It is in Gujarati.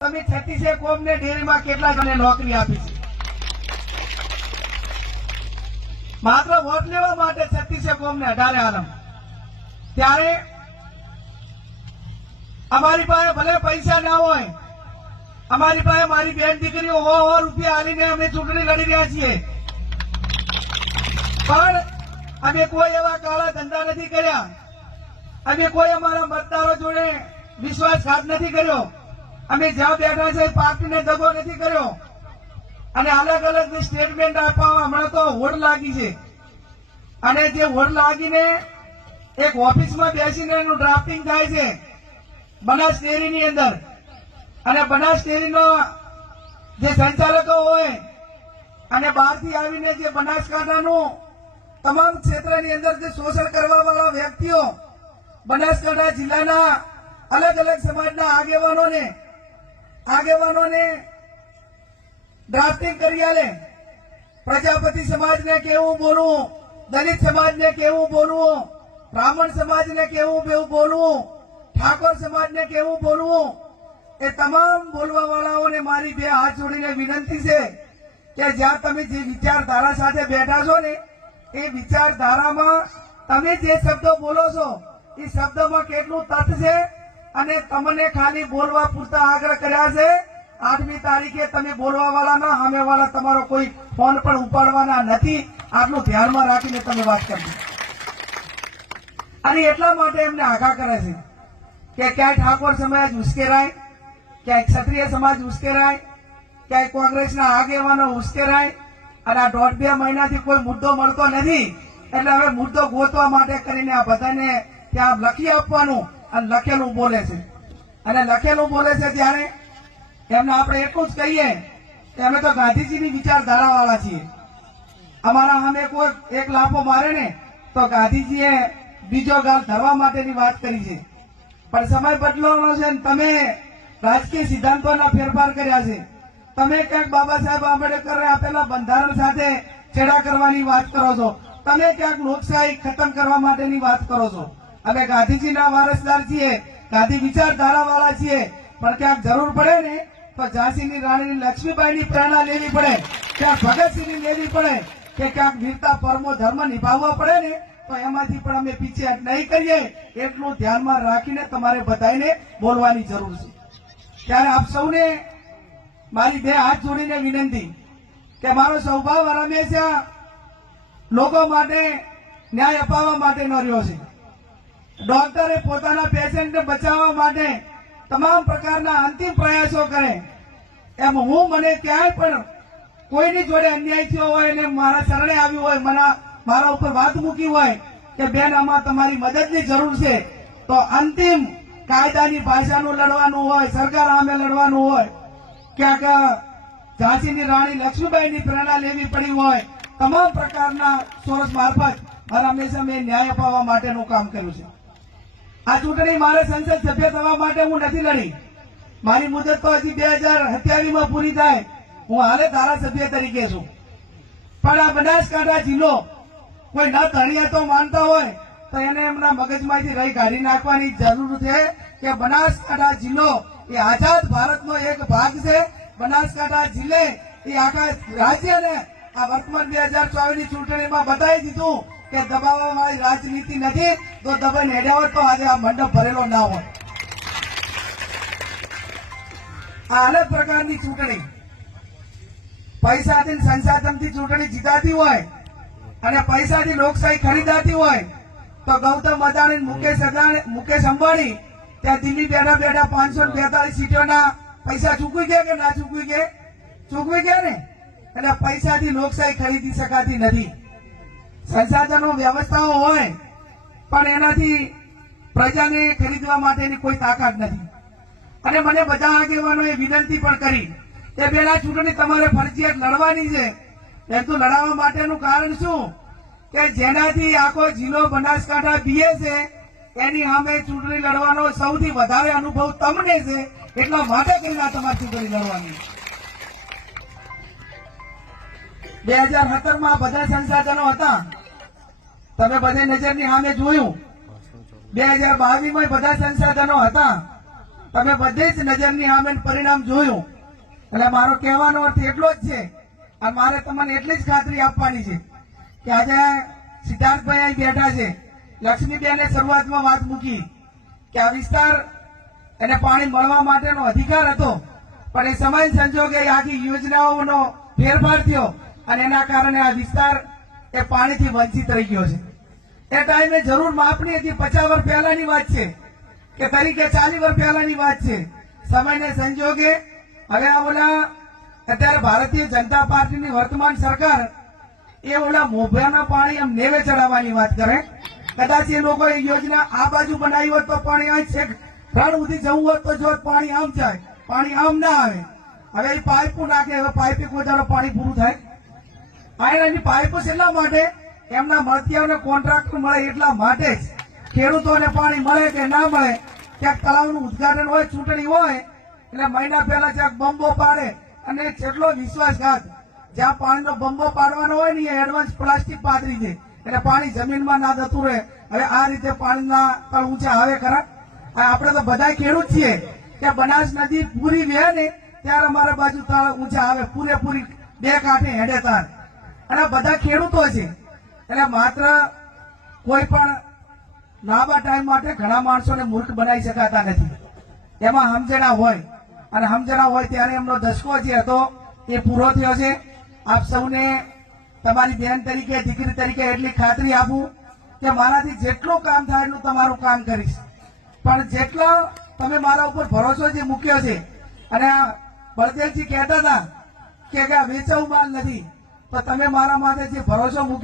તમે છત્તીસે કોમ ને ડેરીમાં કેટલા જણે નોકરી આપી છે? માત્ર વોટ લેવા માટે છત્તીસે કોમ ને અઢારે આલમ. ત્યારે અમારી પાસે ભલે પૈસા ના હોય, અમારી પાસે મારી બેન દીકરીઓ હો હો રૂપિયા આલીને અમે ચૂંટણી લડી રહ્યા છીએ. પણ અમે કોઈ એવા કાળા ધંધા નથી કર્યા. અમે કોઈ અમારા મતદારો જોડે વિશ્વાસઘાત નથી કર્યો. અમે જ્યાં બેઠા છે, પાર્ટીને દગો નથી કર્યો. અને અલગ અલગ સ્ટેટમેન્ટ આપવામાં હમણાં તો હોડ લાગી છે. અને જે હોડ લાગીને એક ઓફિસમાં બેસીને એનું ડ્રાફ્ટિંગ થાય છે બનાસ ડેરીની અંદર. અને બનાસ ડેરીનો જે સંચાલકો હોય, અને બહારથી આવીને જે બનાસકાંઠાનું તમામ ક્ષેત્રની અંદર જે શોષણ કરવાવાળા વ્યક્તિઓ, બનાસકાંઠા જિલ્લાના અલગ અલગ સમાજના આગેવાનોને આગેવાનોને ડ્રાફ્ટિંગ કરી આલે. પ્રજાપતિ સમાજને કેવું બોલવું? દલિત સમાજને કેવું બોલવું? બ્રાહ્મણ સમાજને કેવું બોલવું? ઠાકોર સમાજને કેવું બોલવું? એ તમામ બોલવા વાળાઓને મારી બે હાથ જોડીને વિનંતી છે કે જ્યાં તમે જે વિચારધારા સાથે બેઠા છો ને, એ વિચારધારામાં તમે જે શબ્દો બોલો છો, એ શબ્દમાં કેટલું તથ છે? અને તમને ખાલી બોલવા પૂરતા આગ્રહ કર્યા છે? આઠમી તારીખે તમે બોલવા વાળાના સામે વાળા તમારો કોઈ ફોન પણ ઉપાડવાના નથી. આટલું ધ્યાનમાં રાખીને તમે વાત કરજો અને એટલા માટે એમને આઘા કરે છે કે ક્યાંય ઠાકોર સમાજ ઉશ્કેરાય, ક્યાંય ક્ષત્રિય સમાજ ઉશ્કેરાય, ક્યાંય કોંગ્રેસના આગેવાનો ઉશ્કેરાય, અને આ દોઢ બે મહિનાથી કોઈ મુદ્દો મળતો નથી. એટલે હવે મુદ્દો ગોતવા માટે કરીને આ બધાને ત્યાં લખી આપવાનું. અને લખેલું બોલે છે. અને લખેલું બોલે છે ત્યારે એમને આપણે એટલું જ કહીએ કે અમે તો ગાંધીજીની વિચારધારા વાળા છીએ. અમારા સામે કોઈ એક લાફો મારે ને તો ગાંધીજીએ બીજો ગાલ ધરવા માટેની વાત કરી છે. પણ સમય બદલવાનો છે ને તમે રાજકીય સિદ્ધાંતોના ફેરફાર કર્યા છે. તમે ક્યાંક બાબા સાહેબ આંબેડકરે આપેલા બંધારણ સાથે છેડા કરવાની વાત કરો છો. તમે ક્યાંક લોકશાહી ખતમ કરવા માટેની વાત કરો છો. અમે ગાંધીજીના વારસદાર છીએ, ગાંધી વિચારધારા વાળા છીએ. પણ ક્યાંક જરૂર પડે ને, તો ઝાંસીની રાણીની લક્ષ્મીબાઈની પ્રેરણા લેવી પડે, ક્યાંક ભગતસિંહની લેવી પડે, કે ક્યાંક વીરતા, પરમો ધર્મ નિભાવવો પડે ને, તો એમાંથી પણ અમે પીછે નહીં કરીએ. એટલું ધ્યાનમાં રાખીને તમારે બધાને બોલવાની જરૂર છે. ત્યારે આપ સૌને મારી બે હાથ જોડીને વિનંતી કે મારો સ્વભાવ હંમેશા લોકો માટે ન્યાય અપાવવા માટેનો રહ્યો છે. ડોક્ટરે પોતાના પેશન્ટને બચાવવા માટે તમામ પ્રકારના અંતિમ પ્રયાસો કરે. એમ હું મને ક્યાંય પણ કોઈની જોડે અન્યાય થયો હોય અને મારા શરણે આવ્યું હોય, મને મારા ઉપર વાત મૂકી હોય કે બેન, આમાં તમારી મદદની જરૂર છે, તો અંતિમ કાયદાની ભાષાનું લડવાનું હોય, સરકાર સામે લડવાનું હોય, ક્યાંક ઝાંસીની રાણી લક્ષ્મીબાઈની પ્રેરણા લેવી પડી હોય, તમામ પ્રકારના સોર્સ મારફત મારા હંમેશા મેં ન્યાય અપાવવા માટેનું કામ કર્યું છે. આ ચૂંટણી મારે સંસદ સભ્ય થવા માટે હું નથી લડી. મારી મુદત તો હજી બે હજાર સત્યાવીસમાં પૂરી થાય. હું હાલે ધારાસભ્ય તરીકે છું. પણ આ બનાસકાંઠા જિલ્લો કોઈ ન ધણિયા તો માનતા હોય, તો એને એમના મગજમાંથી રહી કાઢી નાખવાની જરૂર છે કે બનાસકાંઠા જિલ્લો એ આઝાદ ભારતનો એક ભાગ છે. બનાસકાંઠા જિલ્લે એ આખા રાજ્યને આ વર્તમાન બે હજાર ચોવીસની ચૂંટણીમાં બતાવી દીધું કે દબાવવા વાળી રાજનીતિ નથી, તો દબાઈને હેડ્યા હોત તો આજે આ મંડપ ભરેલો ના હોય આ અલગ પ્રકારની ચૂંટણી. પૈસાથી સંસાધનથી ચૂંટણી જીતાતી હોય અને પૈસાથી લોકશાહી ખરીદાતી હોય, તો ગૌતમ અદાણી મુકેશ અદાણી, મુકેશ અંબાણી ત્યાં દિલ્હી બેઠા બેઠા પાંચસો બેતાલીસ સીટોના પૈસા ચૂકવી ગયા કે ના ચૂકવી ગયા? ચૂકવી ગયા ને? એટલે પૈસાથી લોકશાહી ખરીદી શકાતી નથી. સંસાધનો, વ્યવસ્થાઓ હોય, પણ એનાથી પ્રજાને ખરીદવા માટેની કોઈ તાકાત નથી. અને મને બધા આગેવાનોએ વિનંતી પણ કરી કે પેલા ચૂંટણી તમારે ફરજિયાત લડવાની છે. પરંતુ લડાવવા માટેનું કારણ શું? કે જેનાથી આખો જિલ્લો બનાસકાંઠા બીએ છે, એની સામે ચૂંટણી લડવાનો સૌથી વધારે અનુભવ તમને છે, એટલા માટે કરીને આ તમારી ચૂંટણી લડવાની. બે હજાર સત્તરમાં બધા સંસાધનો હતા. તમે બધે નજરની સામે જોયું. બે હજાર બાવીસમાં બધા સંસાધનો હતા. તમે બધે જ નજરની સામે પરિણામ જોયું. એટલે મારો કહેવાનો અર્થ એટલો જ છે, અને મારે તમને એટલી જ ખાતરી આપવાની છે, કે આજે સિદ્ધાર્થભાઈ અહીં બેઠા છે. લક્ષ્મીબેને શરૂઆતમાં વાત મૂકી કે આ વિસ્તાર એને પાણી મળવા માટેનો અધિકાર હતો, પણ એ સમય સંજોગે આખી યોજનાઓનો ફેરફાર થયો, અને એના કારણે આ વિસ્તાર એ પાણીથી વંચિત રહી ગયો છે. એ ટાઈમે જરૂર માપણી હતી. પચાસ વર્ષ પહેલાની વાત છે. કે તરીકે ચાલીસ વર્ષ પહેલાની વાત છે. સમયને સંજોગે. હવે આ ઓલા અત્યારે ભારતીય જનતા પાર્ટીની વર્તમાન સરકાર એ ઓલા મોભાના પાણી એમ નેવે ચડાવવાની વાત કરે. કદાચ એ લોકો એ યોજના આ બાજુ બનાવી હોત તો પાણી આ છેક રણ સુધી જવું હોત તો જો પાણી આમ જાય. પાણી આમ ના આવે. હવે એ પાઇપો નાખે, હવે પાઇપે કોઈ દાડો પાણી પૂરું થાય. આ એની પાઇપો એટલા માટે? એમના મળતિયાઓને કોન્ટ્રાક્ટ મળે એટલા માટે જ. ખેડૂતોને પાણી મળે કે ના મળે, ક્યાંક તળાવનું ઉદઘાટન હોય, ચૂંટણી હોય, એટલે મહિના પહેલા ક્યાંક બંબો પાડે. અને જેટલો વિશ્વાસઘાત, જ્યાં પાણીનો બંબો પાડવાનો હોય ને એ એડવાન્સ પ્લાસ્ટિક પાથરી દે. એટલે પાણી જમીનમાં ના જતું રહે. હવે આ રીતે પાણીના તળ ઊંચા આવે ખરા. આપણે તો બધા ખેડૂત છીએ. કે બનાસ નદી પૂરી વહે ને, ત્યારે અમારા બાજુ તળ ઊંચા આવે. પૂરેપૂરી બે કાંઠે હેડે તાર. અને બધા ખેડૂતો છે. એટલે માત્ર કોઈ પણ લાંબા ટાઈમ માટે ઘણા માણસોને મૂર્ખ બનાવી શકાતા નથી. એમાં સમજણા હોય, અને સમજણા હોય ત્યારે એમનો ધસકો જે હતો એ પૂરો થયો છે. આપ સૌને તમારી બહેન તરીકે, દીકરી તરીકે એટલી ખાતરી આપું કે મારાથી જેટલું કામ થાય એટલું તમારું કામ કરીશ. પણ જેટલો તમે મારા ઉપર ભરોસો જે મૂક્યો છે, અને બળદેવજી કહેતા હતા કે વેચાવું માલ નથી. તો તમે મારા માટે જે ભરોસો મૂક્યો